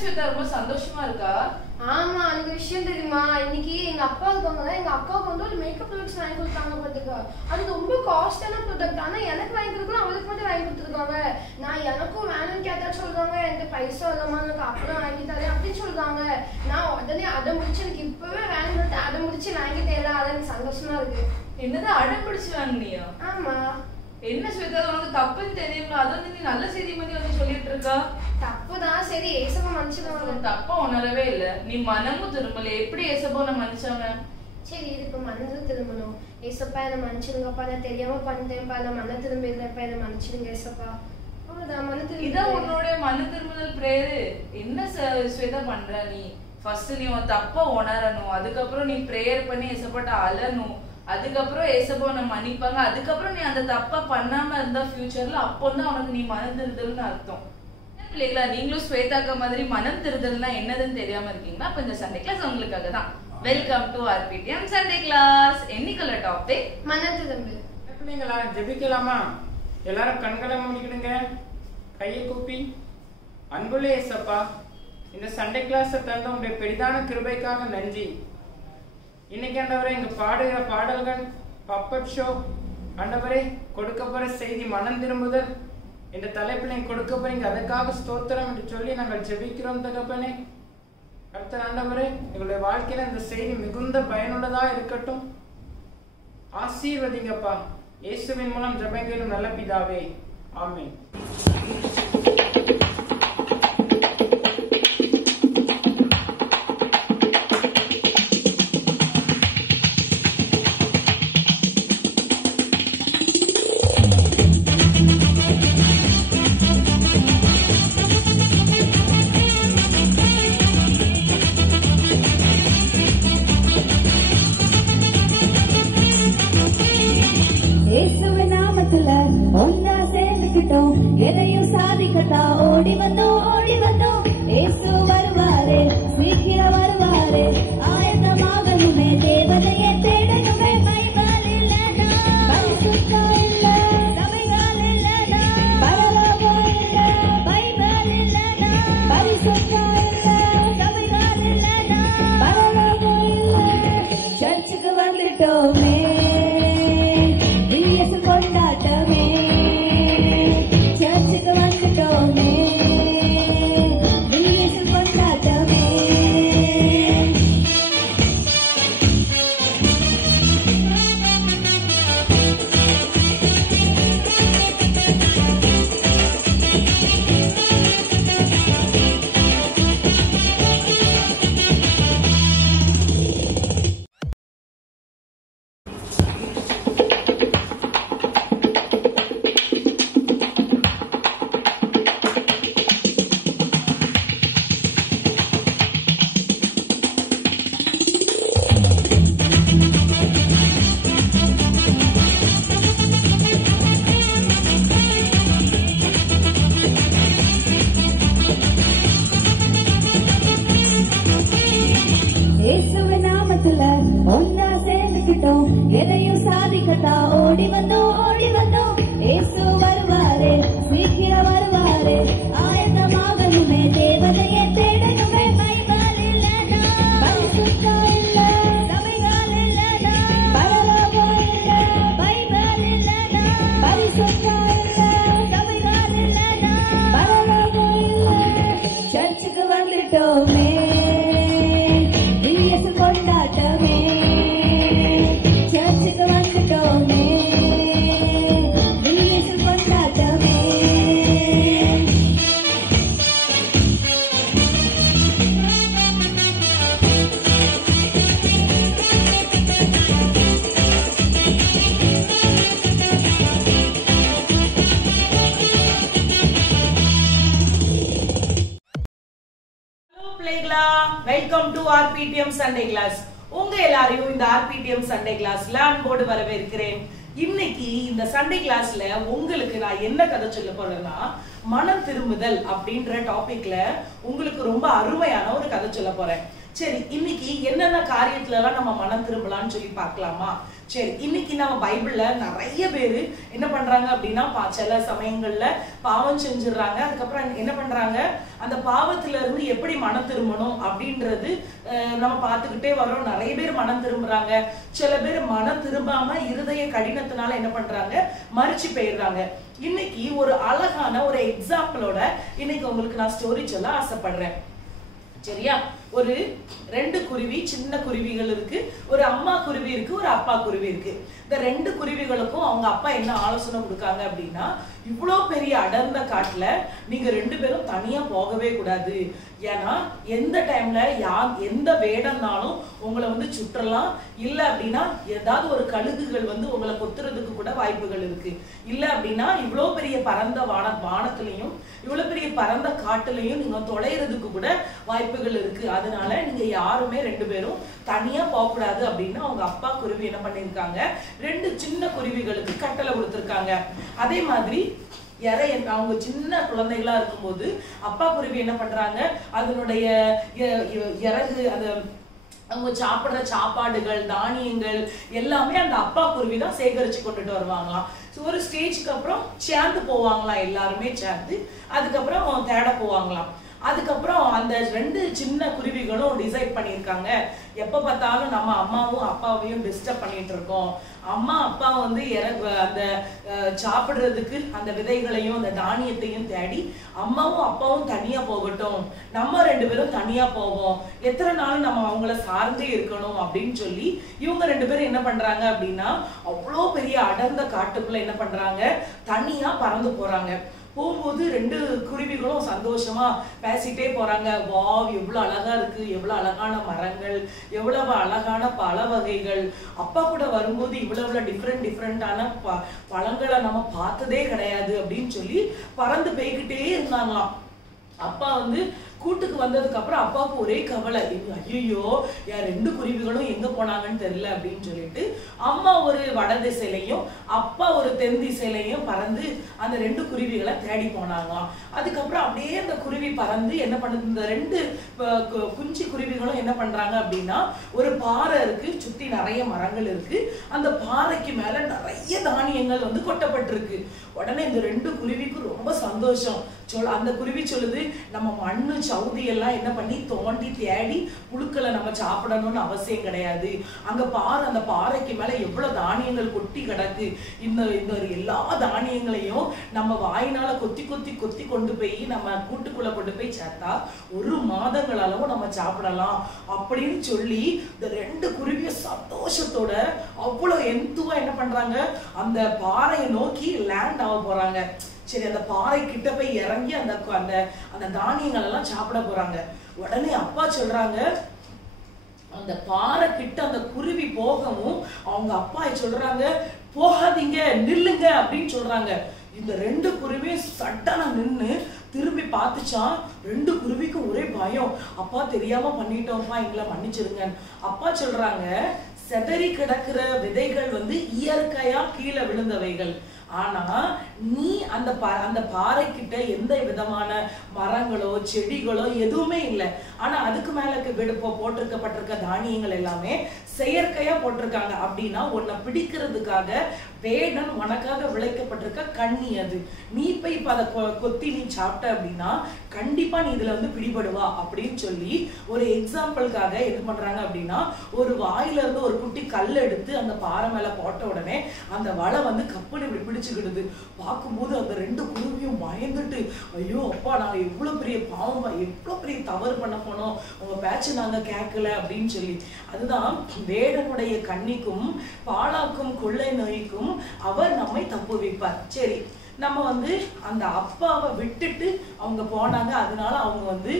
ஸ்வேதா ரொம்ப சந்தோஷமா இருக்கா? ஆமா, எனக்கு விஷயம் தெரியுமா? இன்னைக்கு எங்க அப்பா இருக்காங்க, எங்க அக்காவுக்கு வந்து ஒரு மேக்கப் ப்ராடக்ட்ஸ் வாங்கி கொடுத்தாங்க பாத்துக்க. அது ரொம்ப காஸ்டான ப்ராடக்ட். ஆனா எனக்கு வாங்கி கொடுக்கலாம், அவளுக்கு மட்டும் வாங்கி கொடுத்துருக்காங்க. நான் எனக்கும் வேணும்னு கேட்டா சொல்றாங்க என்கிட்ட பைசா இல்லாம எனக்கு அப்புறம் வாங்கி தரேன் அப்படின்னு சொல்றாங்க. நான் உடனே அதை முடிச்சு எனக்கு இப்பவே வேணும்னு அதை முடிச்சு வாங்கிட்டேன். அது எனக்கு சந்தோஷமா இருக்கு. என்னது அடம் பிடிச்சு வாங்கினியா? ஆமா. என்ன ஸ்வேதா உனக்கு தப்புன்னு தெரியுமா? அது வந்து நீ நல்ல செய்தி மாதிரி வந்து சொல்லிட்டு இருக்கா. தப்புதான், சரி ஏசப்பா மன்னிச்சுக்கோங்க. தப்பா உணரவே இல்ல. நீ மனமும் திரும்பல. எப்படி ஏசப்பா உன்னை மன்னிச்சாங்க? சரி இது இப்ப மனது திரும்பணும். ஏசப்பா என்ன மன்னிச்சிருங்கப்பா, நான் தெரியாம பண்ணிட்டேன்ப்பா, நான் மன திரும்பிடுறப்ப என்ன மன்னிச்சிருங்க ஏசப்பா. அவ்வளவுதான், மன திரும்பி. இதான் உன்னோட மன திரும்புதல் பிரேயரு. என்ன ஸ்வேதா பண்ற நீ? ஃபர்ஸ்ட் நீ உன் தப்பா உணரணும், அதுக்கப்புறம் நீ பிரேயர் பண்ணி ஏசப்பாட்ட அழணும், அதுக்கப்புறம் ஏசப்பா உன்னை மன்னிப்பாங்க, அதுக்கப்புறம் நீ அந்த தப்பா பண்ணாம இருந்தா ஃபியூச்சர்ல அப்போதான் உனக்கு நீ மனம் திருதல்னு அர்த்தம். பிள்ளைங்களா, நீங்களும் ஸ்வேதாக்கா மாதிரி மனம் திருதல்னா என்னதுன்னு தெரியாம இருக்கீங்களா? அப்ப இந்த சண்டே கிளாஸ் உங்களுக்காக தான். Welcome to RPTM Sunday class. என்னைக்குள்ள டாபிக் மன திரும்பு. பிள்ளைங்களா, ஜெபிக்கலாமா? எல்லாரும் கண்களை மூடிக்கிடுங்க, கையை கூப்பி. அன்புள்ள ஏசப்பா, இந்த சண்டே கிளாஸை தந்த உங்களுடைய பெரிதான கிருபைக்காக நன்றி. இன்னைக்கு ஆண்டவரே எங்க பாடுகிற பாடல்கள், பப்பட் ஷோ, ஆண்டவரே கொடுக்க போற செய்தி மனம் திரும்புதல் என்ற தலைப்பில் நீங்க கொடுக்க போறீங்க, அதுக்காக ஸ்தோத்திரம் என்று சொல்லி நாங்கள் ஜெபிக்கிறோம் தகப்பனே. அடுத்த ஆண்டவரே, எங்களுடைய வாழ்க்கையில இந்த செய்தி மிகுந்த பயனுள்ளதா இருக்கட்டும். ஆசீர்வதிங்கப்பா. இயேசுவின் மூலம் ஜெபங்களும் நல்ல பிதாவே, ஆமென். எதையும் சாதிக்கட்டா ஓடி வந்தோம் ஏசு வருவாரே, சீக்கிரம் வருவாரே, ஆயத்தமாகணுமே, தேவதையை தேடணுமே. பைபிள் இல்லனா, பரிசுத்தம் இல்ல, சபைகள் இல்லனா, பரலோகம் இல்ல. பைபிள் இல்லனா, பரிசுத்தம் இல்ல, சபைகள் இல்லனா, பரலோகம் இல்ல. சர்ச்சுக்கு வந்துட்டோமே, இயேசு கொண்டாட்டமே. சர்ச்சுக்கு வந்துட்டோமே, இயேசு கொண்டாட்டமே. இயேசுவின் நாமத்துல ஒன்னா சேர்ந்துக்கிட்டோம், எதையும் சாதிக்கட்டா ஓடி வந்தோம் ஏசு வருவாரே, சீக்கிரம் வருவாரே, ஆயத்தமாகணுமே, தேவதையை தேடணுமே. பைபிள் இல்லனா, பரிசுத்தம் இல்ல, சபைகள் இல்லனா, பரலோகம் இல்ல. பைபிள் இல்லனா, பரிசுத்தம் இல்ல, சபைகள் இல்லனா, பரலோகம் இல்ல. சர்ச்சுக்கு வந்துட்டோமே, இயேசு கொண்டாட்டமே. சர்ச்சுக்கு வந்துட்டோமே, இயேசு கொண்டாட்டமே. பிள்ளைகளா, welcome to RPTM Sunday class. உங்க எல்லாரையும் இந்த RPTM சண்டே கிளாஸ்ல அன்போடு வரவேற்கிறேன். இன்னைக்கு இந்த சண்டே கிளாஸ்ல உங்களுக்கு நான் என்ன கதை சொல்ல போறேன்னா, மனம் திரும்புதல் அப்படின்ற டாபிக்ல உங்களுக்கு ரொம்ப அருமையான ஒரு கதை சொல்ல போறேன். சரி, இன்னைக்கு என்னென்ன காரியத்துல எல்லாம் நம்ம மனம் திரும்பலாம்னு சொல்லி பார்க்கலாமா? சரி, இன்னைக்கு நம்ம பைபிள்ல நிறைய பேர் என்ன பண்றாங்க அப்படின்னா சில சமயங்கள்ல பாவம் செஞ்சிடறாங்க. அதுக்கப்புறம் என்ன பண்றாங்க, அந்த பாவத்துல இருந்து எப்படி மனம் திரும்பணும் அப்படின்றது நம்ம பார்த்துக்கிட்டே வரோம். நிறைய பேர் மனம் திரும்புறாங்க. சில பேர் மனம் திரும்பாம இருதய கடினத்தினால என்ன பண்றாங்க, மறிச்சு போயிடுறாங்க. இன்னைக்கு ஒரு அழகான ஒரு எக்ஸாம்பிளோட இன்னைக்கு உங்களுக்கு நான் ஸ்டோரி சொல்ல ஆசைப்படுறேன். சரியா? ஒரு 2 குருவி, சின்ன குருவிகள் இருக்கு. ஒரு அம்மா குருவி இருக்கு, ஒரு அப்பா குருவி இருக்கு. இந்த 2 குருவிகளுக்கும் அவங்க அப்பா என்ன ஆலோசனை கொடுக்காங்க அப்படின்னா, இவ்வளோ பெரிய அடர்ந்த காட்டுல நீங்க 2 பேரும் தனியா போகவே கூடாது. ஏன்னா எந்த டைம்ல எந்த வேடம்னாலும் உங்களை வந்து சுற்றலாம். இல்ல அப்படின்னா ஏதாவது ஒரு கழுகுகள் வந்து உங்களை கொத்துறதுக்கு கூட வாய்ப்புகள் இருக்கு. இல்ல அப்படின்னா இவ்வளோ பெரிய பரந்த வானத்திலையும் இவ்வளவு பெரிய பரந்த காட்டுலையும் நீங்க தொலைறதுக்கு கூட வாய்ப்புகள் இருக்கு. அதனால நீங்க யாருமே 2 பேரும் தனியா போகக்கூடாது அப்படின்னு அவங்க அப்பா குருவி என்ன பண்ணிருக்காங்க, 2 சின்ன குருவிகளுக்கு கட்டளை கொடுத்திருக்காங்க. அதே மாதிரி அவங்க சின்ன குழந்தைகளா இருக்கும்போது அப்பா குருவி என்ன பண்றாங்க, அதனுடைய இறகு, அந்த அவங்க சாப்பிடுற சாப்பாடுகள், தானியங்கள் எல்லாமே அந்த அப்பா குருவி தான் சேகரிச்சு கொண்டுட்டு வருவாங்களாம். ஒரு ஸ்டேஜ்க்கு அப்புறம் சேர்ந்து போவாங்களாம், எல்லாருமே சேர்ந்து. அதுக்கப்புறம் தேட போவாங்களாம். அதுக்கப்புறம் அந்த 2 சின்ன குருவிகளும் டிசைட் பண்ணியிருக்காங்க, எப்ப பார்த்தாலும் நம்ம அம்மாவும் அப்பாவையும் டிஸ்டர்ப் பண்ணிட்டு இருக்கோம். அம்மா அப்பா வந்து அந்த சாப்பிடுறதுக்கு அந்த விதைகளையும் அந்த தானியத்தையும் தேடி அம்மாவும் அப்பாவும் தனியா போகட்டும், நம்ம 2 பேரும் தனியா போவோம், எத்தனை நாள் நம்ம அவங்கள சார்ந்தே இருக்கணும் அப்படின்னு சொல்லி இவங்க 2 பேரும் என்ன பண்றாங்க அப்படின்னா, அவ்வளோ பெரிய அடர்ந்த காட்டுக்குள்ள என்ன பண்றாங்க, தனியா பறந்து போறாங்க. போகும்போது 2 குருவிகளும் சந்தோஷமா பேசிட்டே போறாங்க. வாவ், எவ்வளவு அழகா இருக்கு, எவ்வளவு அழகான மரங்கள், எவ்வளவு அழகான பழ வகைகள். அப்பா கூட வரும்போது இவ்வளவு டிஃப்ரெண்டான பழங்களை நம்ம பார்த்ததே கிடையாது அப்படின்னு சொல்லி பறந்து போய்கிட்டே இருந்தாங்களாம். அப்பா வந்து கூட்டுக்கு வந்ததுக்கு அப்புறம் அப்பாவுக்கு ஒரே கவலை, ஐயோ என் 2 குருவிகளும் எங்க போனாங்கன்னு தெரியல அப்படின்னு சொல்லிட்டு அம்மா ஒரு வட திசையிலையும் அப்பா ஒரு தென் திசையிலையும் பறந்து அந்த 2 குருவிகளை தேடி போனாங்களாம். அதுக்கப்புறம் அப்படியே அந்த குருவி பறந்து என்ன பண்ணுது, இந்த 2 குஞ்சு குருவிகளும் என்ன பண்றாங்க அப்படின்னா, ஒரு பாறை இருக்கு, சுத்தி நிறைய மரங்கள் இருக்கு, அந்த பாறைக்கு மேல நிறைய தானியங்கள் வந்து கொட்டப்பட்டிருக்கு. உடனே இந்த 2 குருவிக்கு ரொம்ப சந்தோஷம். அந்த குருவி சொல்லுது, நம்ம மண்ணு சவுதி எல்லாம் என்ன பண்ணி தோண்டி தேடி புழுக்களை நம்ம சாப்பிடணும்னு அவசியம் கிடையாது. அங்க பாரு, அந்த பாறைக்கு மேல எவ்வளவு தானியங்கள் கொட்டி கிடக்கு. இந்த எல்லா தானியங்களையும் நம்ம வாயினால கொத்தி கொத்தி கொத்தி கொண்டு போய் நம்ம கூட்டுக்குள்ள கொண்டு போய் சேர்த்தா 1 மாதங்கள் அளவு நம்ம சாப்பிடலாம் அப்படின்னு சொல்லி இந்த 2 குருவிய சந்தோஷத்தோட அவ்வளவு எந்துவா என்ன பண்றாங்க, அந்த பாறையை நோக்கி லேண்ட் ஆக போறாங்க. சரி, அந்த பாறை கிட்ட போய் இறங்கி அந்த அந்த தானியங்கள் எல்லாம் சாப்பிட போறாங்க. உடனே அப்பா சொல்றாங்க, அந்த பாறை கிட்ட அந்த குருவி போகவும் அவங்க அப்பா சொல்றாங்க, போகாதீங்க, நில்லுங்க அப்படின்னு சொல்றாங்க. இந்த 2 குருவி சட்டனா நின்னு திரும்பி பார்த்துச்சான். 2 குருவிக்கும் ஒரே பயம், அப்பா தெரியாம பண்ணிட்டோம்ப்பா, எங்களை மன்னிச்சிருங்க. அப்பா சொல்றாங்க, செதறி கிடக்கிற விதைகள் வந்து இயற்கையா கீழே விழுந்தவைகள். ஆனா நீ அந்த பாறை கிட்ட எந்த விதமான மரங்களோ செடிகளோ எதுவுமே இல்லை. ஆனா அதுக்கு மேல போட்டிருக்கப்பட்டிருக்க தானியங்கள் எல்லாமே செயற்கையா போட்டிருக்காங்க. அப்படின்னா உன்னை பிடிக்கிறதுக்காக வேடன் உனக்காக விளைக்கப்பட்டிருக்க கண்ணி அது. நீ போய் இப்ப அதை கொத்தி நீ சாப்பிட்ட அப்படின்னா கண்டிப்பா நீ இதுல வந்து பிடிபடுவா அப்படின்னு சொல்லி ஒரு எக்ஸாம்பிளுக்காக என்ன பண்றாங்க அப்படின்னா, ஒரு வாயில இருந்து ஒரு குட்டி கல் எடுத்து அந்த பாறை மேல போட்ட உடனே அந்த வலை வந்து கப்புன்னு இப்படி பிடிச்சுக்கிடுது. பார்க்கும்போது அந்த 2 குருவியும் பயந்துட்டு, ஐயோ அப்பா, நாங்க எவ்வளவு பெரிய பாவம், எவ்வளவு பெரிய தவறு பண்ண போனோம், உங்க பேச்சு நாங்க கேட்கல அப்படின்னு சொல்லி. அதுதான் வேடனுடைய கண்ணிக்கும் பாழாக்கும் கொள்ளை நோய்க்கும் அவர் நம்மை தப்புவிப்பார். சரி, நம்ம வந்து அந்த அப்பாவை விட்டுட்டு அவங்க போனாங்க. அதனால அவங்க வந்து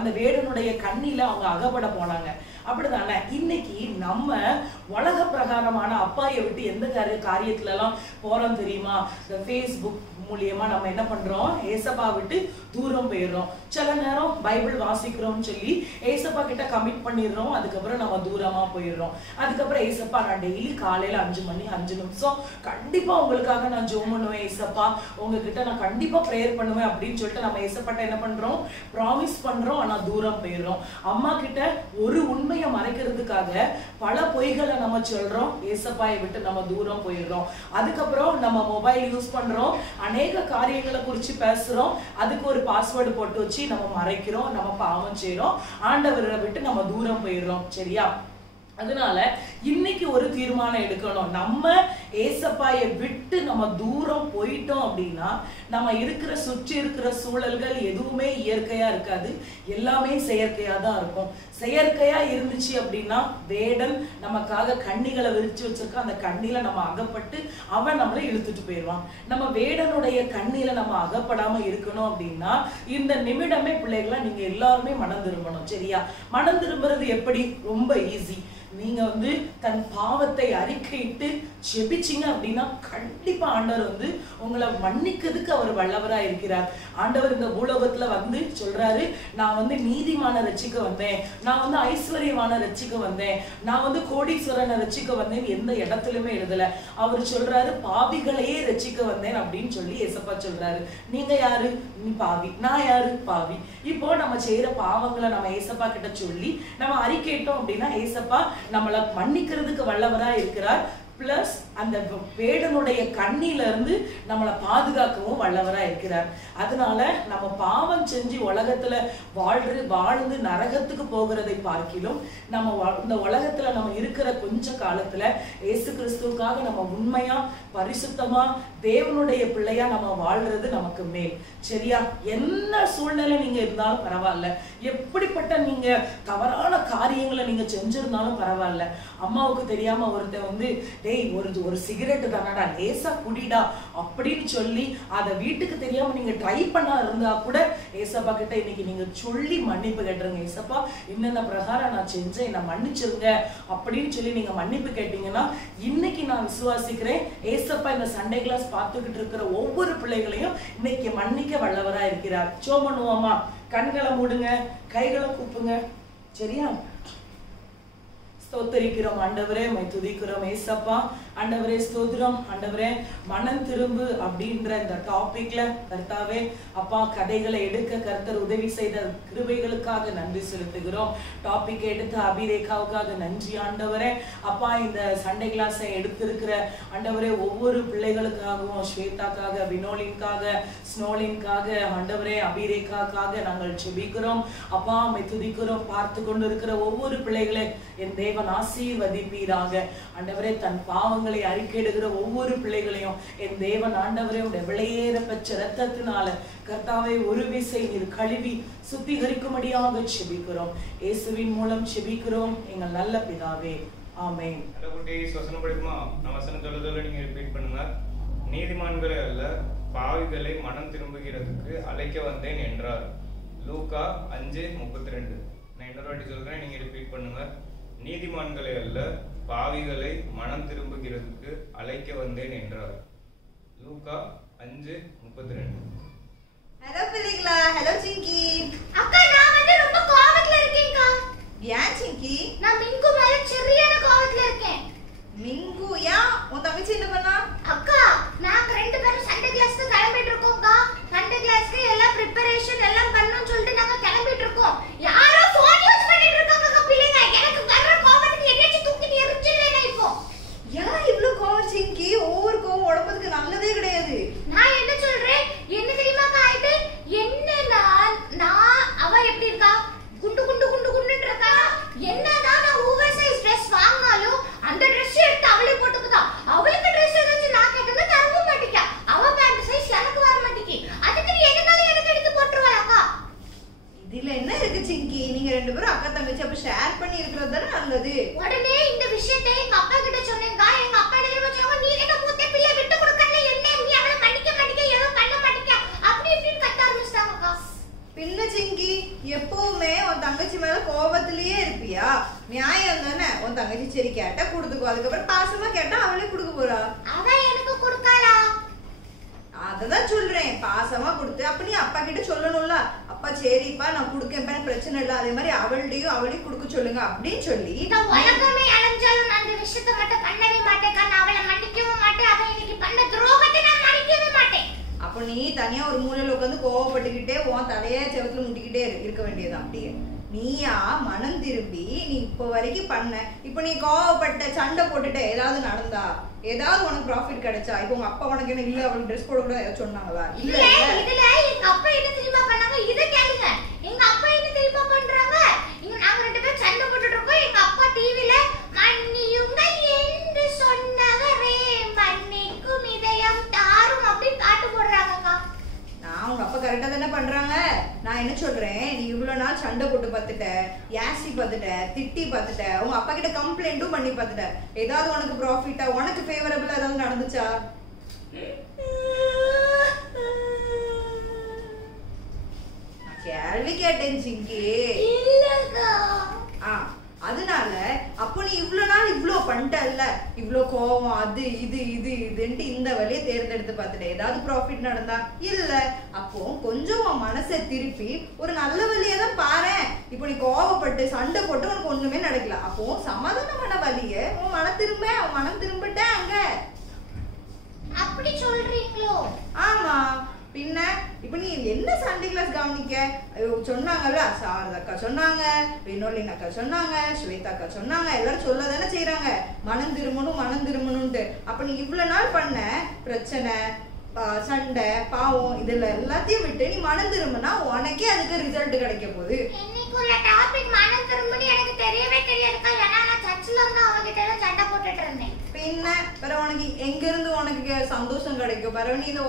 அந்த வேடனுடைய கண்ணில அவங்க அகப்பட போனாங்க. அப்படிதானே இன்னைக்கு நம்ம உலக பிரகாரமான அப்பாயை விட்டு எந்த காரியத்துல எல்லாம் போறோம் தெரியுமா? இந்த ஃபேஸ்புக், மூலியமா நம்ம என்ன பண்றோம், ஏசப்பா விட்டு தூரம் போயிடுறோம். சில நேரம் பைபிள் வாசிக்கிறோம்னு சொல்லி ஏசப்பா கிட்ட கமிட் பண்ணிடுறோம், அதுக்கப்புறம் நம்ம தூரமா போயிடுறோம். அதுக்கப்புறம் ஏசப்பா நான் டெய்லி காலையில 5 மணி 5 நிமிஷம் கண்டிப்பா உங்களுக்காக நான் ஜெபம் பண்ணுவேன் ஏசப்பா, உங்ககிட்ட நான் கண்டிப்பா ப்ரேயர் பண்ணுவேன் அப்படின்னு சொல்லிட்டு நம்ம ஏசப்பாட்ட என்ன பண்றோம், ப்ராமிஸ் பண்றோம். ஆனா தூரம் போயிடுறோம். அம்மா கிட்ட ஒரு உண்மையை மறைக்கிறதுக்காக பல பொய்களை நம்ம சொல்றோம், ஏசப்பாயை விட்டு நம்ம தூரம் போயிடுறோம். அதுக்கப்புறம் நம்ம மொபைல் யூஸ் பண்றோம், அநேக காரியங்களை குறிச்சு பேசுறோம், அதுக்கு ஒரு பாஸ்வேர்டு போட்டு வச்சு நம்ம மறைக்கிறோம், நம்ம பாவம் செய்யறோம், ஆண்டவரை விட்டு நம்ம தூரம் போயிடுறோம். சரியா? அதனால இன்னைக்கு ஒரு தீர்மானம் எடுக்கணும். நம்ம ஏசப்பாயை விட்டு நம்ம தூரம் போயிட்டோம் அப்படின்னா நம்ம இருக்கிற சுற்றி இருக்கிற சூழல்கள் எதுவுமே இயற்கையா இருக்காது, எல்லாமே செயற்கையா தான் இருக்கும். செயற்கையா இருந்துச்சு அப்படின்னா வேடன் நமக்காக கண்ணிகளை விரிச்சு வச்சிருக்க, அந்த கண்ணில நம்ம அகப்பட்டு அவன் நம்மளை இழுத்துட்டு போயிடுவான். நம்ம வேடனுடைய கண்ணில நம்ம அகப்படாம இருக்கணும் அப்படின்னா இந்த நிமிடமே பிள்ளைகளா நீங்க எல்லாருமே மனம் திரும்பணும். சரியா? மனம் திரும்புறது எப்படி? ரொம்ப ஈஸி. நீங்க தன் பாவத்தை அறிக்கையிட்டு ஜெபிச்சீங்க அப்படின்னா கண்டிப்பா ஆண்டவர் உங்களை மன்னிக்கிறதுக்கு அவர் வல்லவரா இருக்கிறார். ஆண்டவர் இந்த பூலோகத்துல சொல்றாரு, நான் நீதிமான ரட்சிக்க வந்தேன், நான் ஐஸ்வர்யமான ரட்சிக்க வந்தேன், நான் கோடீஸ்வரனை ரட்சிக்க வந்தேன், எந்த இடத்துலயுமே எழுதல. அவர் சொல்றாரு பாவிகளையே ரட்சிக்க வந்தேன் அப்படின்னு சொல்லி ஏசப்பா சொல்றாரு. நீங்க யாரு? நீ பாவி. நான் யாரு? பாவி. இப்போ நம்ம செய்யற பாவங்களை நம்ம ஏசப்பா கிட்ட சொல்லி நம்ம அறிக்கையிட்டோம் அப்படின்னா ஏசப்பா நம்மளை மன்னிக்கிறதுக்கு வல்லவரா இருக்கிறார். பிளஸ் அந்த வேடனுடைய கண்ணில இருந்து நம்மளை பாதுகாக்கவும் வல்லவரா இருக்கிறார். அதனால நம்ம பாவம் செஞ்சு உலகத்துல வாழ்ந்து நரகத்துக்கு போகிறதை பார்க்கிலும் நம்ம இந்த உலகத்துல நம்ம இருக்கிற கொஞ்ச காலத்துல இயேசு கிறிஸ்துவுக்காக நம்ம உண்மையா பரிசுத்தமா தேவனுடைய பிள்ளையா நம்ம வாழ்றது நமக்கு மேல். சரியா? என்ன சூழ்நிலை நீங்க இருந்தாலும் பரவாயில்ல, எப்படிப்பட்ட நீங்க தவறான காரியங்களை நீங்க செஞ்சிருந்தாலும் பரவாயில்ல, அம்மாவுக்கு தெரியாம ஒருத்தன் டேய் ஒரு சிகரெட்டு தானடா, லேசா குடிடா அப்படின்னு சொல்லி அதை வீட்டுக்கு தெரியாம நீங்க ட்ரை பண்ணா இருந்தா கூட ஏசப்பா கிட்ட இன்னைக்கு நீங்க சொல்லி மன்னிப்பு கேட்டுருங்க. ஏசப்பா என்னென்ன பிரகாரம் நான் செஞ்சேன், என்ன மன்னிச்சிருங்க அப்படின்னு சொல்லி நீங்க மன்னிப்பு கேட்டீங்கன்னா இன்னைக்கு நான் விசுவாசிக்கிறேன் ஏசப்பா இந்த சண்டே கிளாஸ் பார்த்துக்கிட்டு இருக்கிற ஒவ்வொரு பிள்ளைகளையும் இன்னைக்கு மன்னிக்க வல்லவரா இருக்கிறார். ஜெபம் பண்ணுவோமா? கண்களை மூடுங்க, கைகளை கூப்புங்க. சரியா? ஸ்தோத்திரிக்கிறோம் ஆண்டவரே, உம்மை துதிக்கிறோம் ஏசப்பா. ஆண்டவரே ஸ்தோத்திரம். ஆண்டவரே மனம் திரும்பு அப்படின்ற இந்த டாபிக்ல கர்த்தாவே அப்பா கதைகளை எடுக்க கர்த்தர் உதவி செய்த கிருபைகளுக்காக நன்றி செலுத்துகிறோம். டாபிக் எடுத்த அபிரேகாவுக்காக நன்றி ஆண்டவரே. அப்பா இந்த சண்டே கிளாஸை எடுத்திருக்கிற ஆண்டவரே ஒவ்வொரு பிள்ளைகளுக்காகவும், ஸ்வேதாக்காக, வினோலின்காக, ஸ்னோலின்காக, ஆண்டவரே அபிரேகாக்காக நாங்கள் ஜெபிக்கிறோம். அப்பா உம்மை துதிக்கிறோம். பார்த்து கொண்டு இருக்கிற ஒவ்வொரு பிள்ளைகளை என் தேவன் ஆசீர்வதிப்பீராக. ஆண்டவரே தன் பாவங்களை அறிக்கையிடுகிற ஒவ்வொரு பிள்ளைகளையும் என் தேவன் ஆண்டவரே உடைய விலையேற பெற்ற இரத்தத்தினால கர்த்தாவை ஒரு விசை நீர் கழுவி சுத்திகரிக்கும்படியாக செபிக்கிறோம். இயேசுவின் மூலம் செபிக்கிறோம் எங்கள் நல்ல பிதாவே. ஆமென். வசனம் படிக்குமா? நான் வசனம் சொல்ல நீங்க ரிப்பீட் பண்ணுங்க. நீதிமான்களே அல்ல பாவிகளை மனம் திரும்புகிறதுக்கு அழைக்க வந்தேன் என்றார். லூக்கா 5:32. நான் இன்னொரு வாட்டி சொல்றேன், நீங்க ரிப்பீட் பண்ணுங்க. நீதிமான்களே அல்ல பாவிகளை மனம் திரும்புகிறதுக்கு அழைக்க வந்தேன் என்றார். லூக்கா 5:32. ஹலோ பிள்ளைகளா. ஹலோ சிங்கி. அக்கா நான் ரொம்ப கோவத்துல இருக்கேன்க்கா. ஏன் சிங்கி? நான் மிங்கு மேல சரியான கோவத்துல இருக்கேன். மிங்கு ஏன்? உன் தங்கச்சி என்ன பண்ணா? அக்கா நாங்க ரெண்டு பேரும் சண்டே கிளாஸ்க்கு கிளம்பிட்டு இருக்கோம்க்கா. சண்டே கிளாஸ்க்கு எல்லாம் ப்ரிப்பரேஷன் எல்லாம் பண்ணனும்னு சொல்லிட்டு நாங்க கிளம்பிட்டு இருக்கோம். யாரோ ஃபோன் யூஸ் பண்ணிட்டு இருக்காங்க பிள்ளைங்க. எனக்கு வர்ற கோவத்துக்கு என்னைய தூக்கிட்டு எரிஞ்சிடல இப்போ. ஏன் இவ்ளோ கோவம் சிங்கி? ஒவ்வொரு கோவம் உடம்புக்கு நல்லதே கிடையாது. நான் என்ன சொல்றேன் என்ன தெரியுமாக்கா ஆயிட்டு? என்னன்னா நான் அவ எப்படி இருக்கா? குண்டு குண்டு குண்டு குண்டுன்னு இருக்கா. என்னதான் நான் ஓவர் சைஸ் Dress வாங்கினாலும் அந்த Dress எடுத்து அவளே போட்டுக்குதா. அவளுக்கு Dress ஏதாச்சும் நான் கேட்டா தரவே மாட்டேங்க. அவ பேண்ட் சைஸ் எனக்கு வர மாட்டேங்கி. அதுக்கு நீ எதனால எனக்கு எடுத்து போட்டுருவாளக்கா? இதுல என்ன இருக்கு சிங்கி? நீங்க ரெண்டு பேரும் அக்கா தங்கச்சி அப்ப ஷேர் பண்ணி இருக்கிறது தானே நல்லது. உடனே இந்த விஷயத்தை எங்க அப்பா கிட்ட சொன்னேங்க. எங்க அப்பா என்ன சொன்னாங்க, நீ என்ன மூத்த பிள்ளை விட்டு கொடுக்கறல, என்ன நீ அவளை மன்னிக்க ஏதோ பண்ண மாட்டேங்க அப்படி இப்படின்னு கத்த ஆரம்பிச்சிட்டாங்கக்கா. பின்ன சிங்கி எப்பவுமே உன் தங்கச்சி மேல கோபத்திலேயே இருப்பியா? நியாயம் தானே. உன் தங்கச்சி சரி கேட்டா கொடுத்துக்கோ, அதுக்கப்புறம் பாசமா கேட்டா அவளே கொடுக்க போறா. அவ எனக்கு கொடுக்காளா? அததான் சொல்றேன், பாசமா கொடுத்து அப்ப நீ அப்பா கிட்ட சொல்லணும்ல, அப்பா சரிப்பா நான் கொடுக்கேன் பிரச்சனை இல்லை, அதே மாதிரி அவளையும் கொடுக்க சொல்லுங்க அப்படின்னு சொல்லி. உலகமே அழிஞ்சாலும் நான் அந்த விஷயத்தை மட்டும் பண்ணவே மாட்டேன், நான் அவளை மன்னிக்கவும் மாட்டேன், அவ இன்னைக்கு பண்ண துரோகத்தை நான் மன்னிக்கவே மாட்டேன். அப்ப நீ தனியா ஒரு மூலையில உட்காந்து கோவப்பட்டுக்கிட்டே உன் தலைய செவத்துல முட்டிக்கிட்டே இருக்க வேண்டியது. அப்படியே நீயா மனம் திரும்பி நீ இப்போ வரைக்கும் பண்ண, இப்ப நீ கோவப்பட்ட சண்டை போட்டுட்ட, ஏதாவது நடந்தா, ஏதாவது உனக்கு ப்ராஃபிட் கிடைச்சா? இப்போ உங்க அப்பா உனக்கு என்ன இல்ல அவளுக்கு ட்ரெஸ் போட கூட சொன்னாங்களா? இல்ல இதுல எங்க அப்பா என்ன தெரியுமா பண்ணாங்க, இத கேளுங்க. எங்க அப்பா என்ன தெரியுமா பண்றாங்க, இங்க நாங்க ரெண்டு பேரும் சண்டை போட்டுட்டு இருக்கோம், எங்க அப்பா டிவில மன்னியுங்கள் என்று சொன்னவரே மன்னிக்கும் இதயம் தாரும் அப்படி பாட்டு போடுறாங்கக்கா. நான் உங்க அப்பா கரெக்டா தானே பண்றாங்க. நான் என்ன சொல்றேன், நீ இவ்வளவு நாள் சண்டை போட்டு பார்த்துட்ட, யாசி பார்த்துட்ட, திட்டி பார்த்துட்ட, உங்க அப்பா கிட்ட கம்ப்ளைண்ட்டும் பண்ணி பார்த்துட்ட, ஏதாவது உனக்கு ப்ராஃபிட்டா உனக்கு ஃபேவரபிளா ஏதாவது நடந்துச்சா? கேள்வி கேட்டேன் சிங்கி. இல்லக்கா. அதனால அப்போ நீ இவ்வளவு நாள் இவ்வளோ பண்ணிட்டல்ல, இவ்வளோ கோவம் அது இதுன்ட்டு இந்த வழியை தேர்ந்தெடுத்து பார்த்துட்ட, ஏதாவது ப்ராஃபிட் நடந்தா? இல்ல. அப்போ கொஞ்சம் உன் மனசை திருப்பி ஒரு நல்ல வழியை தான் பாரு. இப்போ நீ கோவப்பட்டு சண்டை போட்டு உனக்கு ஒண்ணுமே நடக்கல, அப்போ சமாதானமான வழிய உன் மனம் திரும்பிட்ட அங்க. அப்படி சொல்றீங்களோ? ஆமா, பின்ன இப்ப நீ என்ன சண்டே கிளாஸ் கவனிக்க? சொன்னாங்கல்ல, சாரதா அக்கா சொன்னாங்க, வினோலின் அக்கா சொன்னாங்க, ஸ்வேதா அக்கா சொன்னாங்க, எல்லாரும் சொல்லதானே செய்யறாங்க மனம் திரும்பணும்ட்டு. அப்ப நீ இவ்வளவு நாள் பண்ண பிரச்சனை, சண்டை, பாவம் இதுல எல்லாத்தையும் விட்டு நீ மனம் திரும்பினா உனக்கே அதுக்கு ரிசல்ட் கிடைக்க போகுது. இன்னைக்குள்ள டாபிக் மனம் திரும்புன்னு எனக்கு தெரியவே தெரியாதுக்கா. ஏன்னா நான் சர்ச்சில் வந்து அவங்ககிட்ட எல்லாம் சண்டை போட்டுட்டு இருந்தேன். பின்ன பிறகு உனக்கு எங்க இருந்து உனக்கு சந்தோஷம் கிடைக்கும்? பிறகு நீ இதை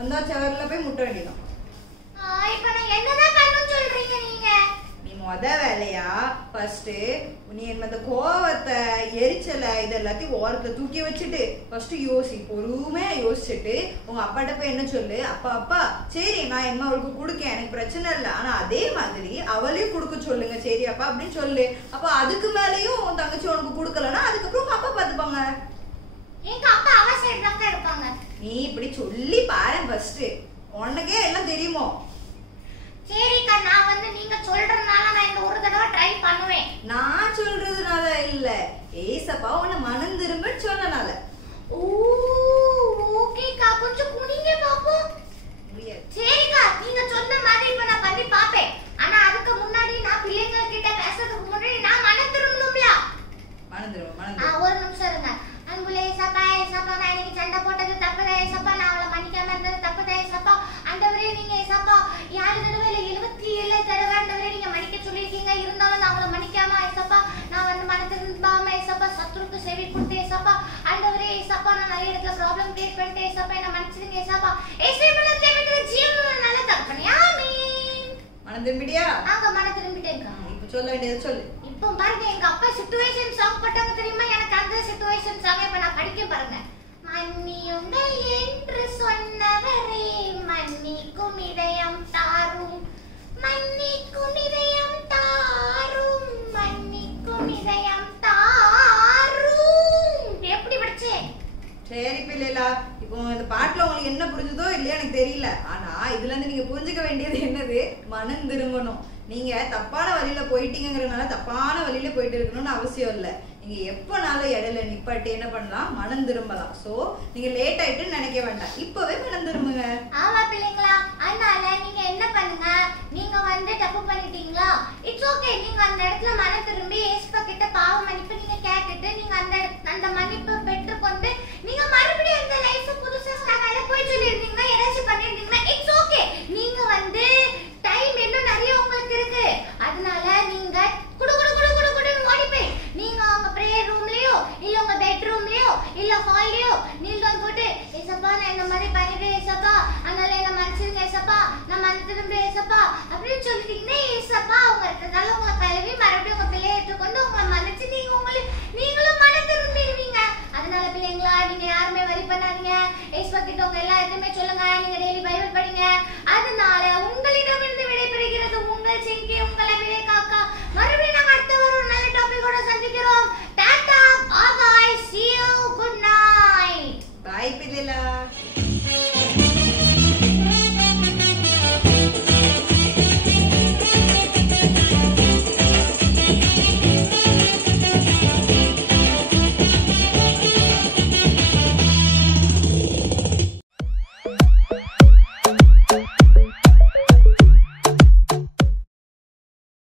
அந்த செவர்ல போய் முட்ட வேண்டியதான். இப்ப நான் என்னதான் பண்ணணும்னு சொல்றீங்க நீங்க? நீ வேலையா ஃபர்ஸ்ட் நீ இந்த கோவத்தை, எரிச்சலை இது எல்லாத்தையும் ஓரத்துல தூக்கி வச்சுட்டு ஃபர்ஸ்ட் பொறுமையா யோசிச்சுட்டு உங்க அப்பாட்ட போய் என்ன சொல்லு, அப்பா சரி நான் என்ன அவளுக்கு கொடுக்கேன், எனக்கு பிரச்சனை இல்லை, ஆனா அதே மாதிரி அவளையும் கொடுக்க சொல்லுங்க சரி அப்பா அப்படின்னு சொல்லு. அப்ப அதுக்கு மேலயும் உன் தங்கச்சி உனக்கு கொடுக்கலன்னா அதுக்கப்புறம் உங்க அப்பா பாத்துப்பாங்க. எங்க அப்பா அவ சைடு தான் இருப்பாங்க. நீ இப்படி சொல்லி பாரு, ஃபர்ஸ்ட் உனக்கே எல்லாம் தெரியுமோ? சரிக்கா, நான் வந்து நீங்க சொல்றதுனால நான் இந்த ஒரு தடவை ட்ரை பண்ணுவேன். நான் சொல்றதுனால இல்ல, ஏசப்பா உன்னை மனம் திரும்பன்னு சொன்னனால. ஓகேக்கா, கொஞ்சம் குனிங்க பாப்போம். சரிக்கா, நீங்க சொன்ன மாதிரி இப்ப நான் பண்ணி பாப்பேன். ஆனா அதுக்கு முன்னாடி நான் பிள்ளைங்க கிட்ட பேசுறதுக்கு முன்னாடி நான் மனம் திரும்பணும்ல. மனம் திரும்ப ஒரு நிமிஷம் இருங்க. அன்புலே ஏசப்பா, நான் இன்னைக்கு சண்டை போட்டது தப்புதான் ஏசப்பா, நான் அவளை மன்னிக்காம இருந்தது தப்புதான் ஏசப்பா. ஆண்டவரே நீங்க ஏசப்பா 7 தடவை இல்ல 77 தடவை ஆண்டவரே நீங்க மன்னிக்க சொல்லிருக்கீங்க, இருந்தாலும் நான் அவளை மன்னிக்காம ஏசப்பா, நான் வந்து மனதிரும்பாம ஏசப்பா சத்துருக்கு செவி கொடுத்து ஏசப்பா, ஆண்டவரே ஏசப்பா நான் நிறைய இடத்துல ப்ராப்ளம் கிரியேட் பண்ணிட்டேன் ஏசப்பா, என்ன மன்னிச்சிடுங்க ஏசப்பா. ஏசப்பா தேவனுடைய ஜீவனுள்ள நல்ல தகப்பனே, ஆமென். மனம் திரும்பிட்டியா? நாங்க மனம் திரும்பிட்டேன்க்கா. இப்ப சொல்ல வேண்டியது சொல்லு. இப்போ பாருங்க, எங்க அப்பா சிச்சுவேஷன் சாங் போட்டாங்க தெரியுமா? எனக்கு அந்த சிச்சுவேஷன் சாங் இப்ப நான் படிக்க பாருங்க. மன்னியுங்கள் என்று சொன்னவரே மன்னிக்கும் இதயம் தாரும், மன்னிக்கும் இதயம் தாரும், மன்னிக்கும் இதயம் தாரும். எப்படி படிச்சேன்? சரி பிள்ளைலா, இப்போ இந்த பாட்டுல உங்களுக்கு என்ன புரிஞ்சதோ இல்லையா எனக்கு தெரியல, ஆனா இதுல இருந்து நீங்க புரிஞ்சுக்க வேண்டியது என்னது, மனம் திரும்பணும். நீங்க தப்பான வழியில போயிட்டீங்கிறதுனால தப்பான வழியில போயிட்டு இருக்கணும்னு அவசியம் இல்லை. நீங்க எப்பனாலும் இடையில நிப்பாட்டி என்ன பண்ணலாம், மனம் திரும்பலாம். சோ நீங்க லேட் ஆயிட்டு நினைக்க வேண்டாம், இப்பவே மனம் திரும்புங்க. ஆமா பிள்ளைங்களா, அதனால நீங்க என்ன பண்ணுங்க, நீங்க வந்து தப்பு பண்ணிட்டீங்களா, இட்ஸ் ஓகே, நீங்க அந்த இடத்துல மனம் திரும்பி ஏசப்பா கிட்ட பாவ மன்னிப்பு நீங்க கேட்டுட்டு நீங்க அந்த மன்னிப்பு பெற்றுக்கொண்டு நீங்க